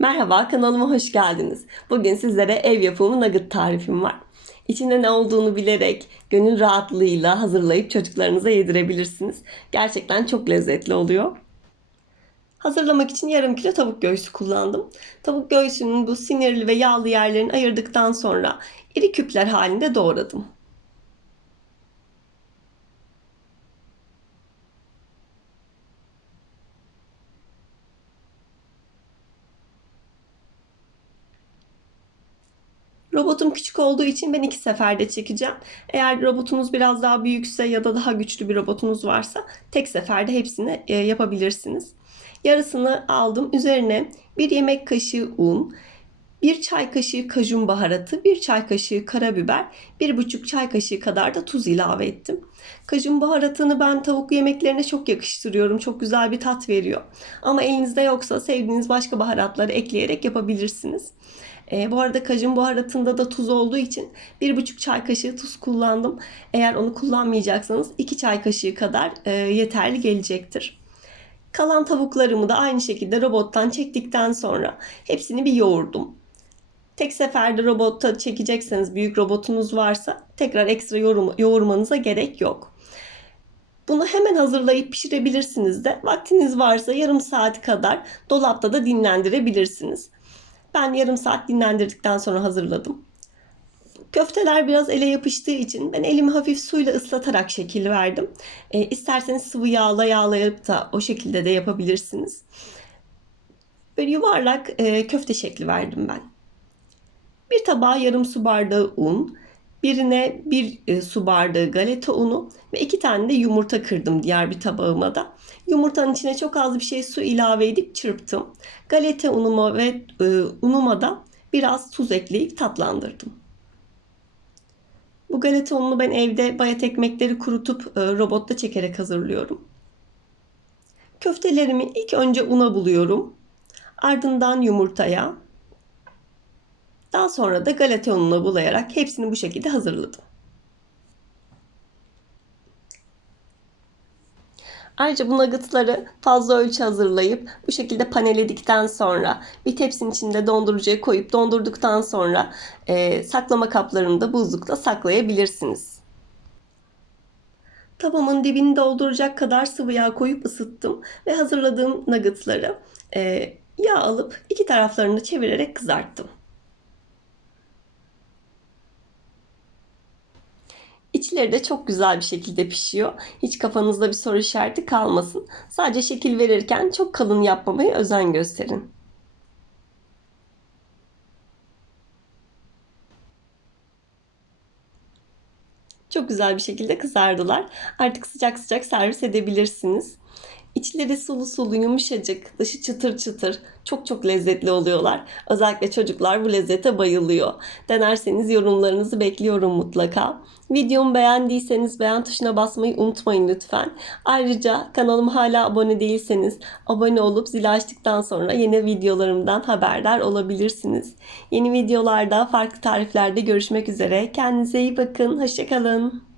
Merhaba kanalıma hoş geldiniz. Bugün sizlere ev yapımı nugget tarifim var. İçinde ne olduğunu bilerek gönül rahatlığıyla hazırlayıp çocuklarınıza yedirebilirsiniz. Gerçekten çok lezzetli oluyor. Hazırlamak için yarım kilo tavuk göğsü kullandım. Tavuk göğsünün bu sinirli ve yağlı yerlerini ayırdıktan sonra iri küpler halinde doğradım. Robotum küçük olduğu için ben iki seferde çekeceğim. Eğer robotunuz biraz daha büyükse ya da daha güçlü bir robotunuz varsa tek seferde hepsini e, yapabilirsiniz. Yarısını aldım. Üzerine bir yemek kaşığı un, bir çay kaşığı kajun baharatı, bir çay kaşığı karabiber, bir buçuk çay kaşığı kadar da tuz ilave ettim. Kajun baharatını ben tavuk yemeklerine çok yakıştırıyorum. Çok güzel bir tat veriyor. Ama elinizde yoksa sevdiğiniz başka baharatları ekleyerek yapabilirsiniz. E, bu arada kajun baharatında da tuz olduğu için bir buçuk çay kaşığı tuz kullandım. Eğer onu kullanmayacaksanız iki çay kaşığı kadar e, yeterli gelecektir. Kalan tavuklarımı da aynı şekilde robottan çektikten sonra hepsini bir yoğurdum. Tek seferde robotta çekecekseniz büyük robotunuz varsa tekrar ekstra yoğurmanıza gerek yok. Bunu hemen hazırlayıp pişirebilirsiniz de. Vaktiniz varsa yarım saat kadar dolapta da dinlendirebilirsiniz. Ben yarım saat dinlendirdikten sonra hazırladım. Köfteler biraz ele yapıştığı için ben elimi hafif suyla ıslatarak şekil verdim. E, isterseniz sıvı yağla yağlayıp da o şekilde de yapabilirsiniz. Böyle yuvarlak e, köfte şekli verdim ben. Bir tabağa yarım su bardağı un, birine bir e, su bardağı galeta unu ve iki tane de yumurta kırdım diğer bir tabağıma da. Yumurtanın içine çok az bir şey su ilave edip çırptım. Galeta unuma ve e, unuma da biraz tuz ekleyip tatlandırdım. Bu galeta ununu ben evde bayat ekmekleri kurutup e, robotta çekerek hazırlıyorum. Köftelerimi ilk önce una buluyorum. Ardından yumurtaya, daha sonra da galeta ununa bulayarak hepsini bu şekilde hazırladım. Ayrıca bu nuggetları fazla ölçü hazırlayıp bu şekilde paneledikten sonra bir tepsinin içinde dondurucuya koyup dondurduktan sonra e, saklama kaplarında buzlukta saklayabilirsiniz. Tavamın dibini dolduracak kadar sıvı yağ koyup ısıttım ve hazırladığım nuggetları e, yağ alıp iki taraflarını çevirerek kızarttım. İçleri de çok güzel bir şekilde pişiyor. Hiç kafanızda bir soru işareti kalmasın. Sadece şekil verirken çok kalın yapmamaya özen gösterin. Çok güzel bir şekilde kızardılar. Artık sıcak sıcak servis edebilirsiniz. İçleri sulu sulu yumuşacık, dışı çıtır çıtır. Çok çok lezzetli oluyorlar. Özellikle çocuklar bu lezzete bayılıyor. Denerseniz yorumlarınızı bekliyorum mutlaka. Videomu beğendiyseniz beğen tuşuna basmayı unutmayın lütfen. Ayrıca kanalıma hala abone değilseniz abone olup zil açtıktan sonra yeni videolarımdan haberdar olabilirsiniz. Yeni videolarda farklı tariflerde görüşmek üzere. Kendinize iyi bakın. Hoşçakalın.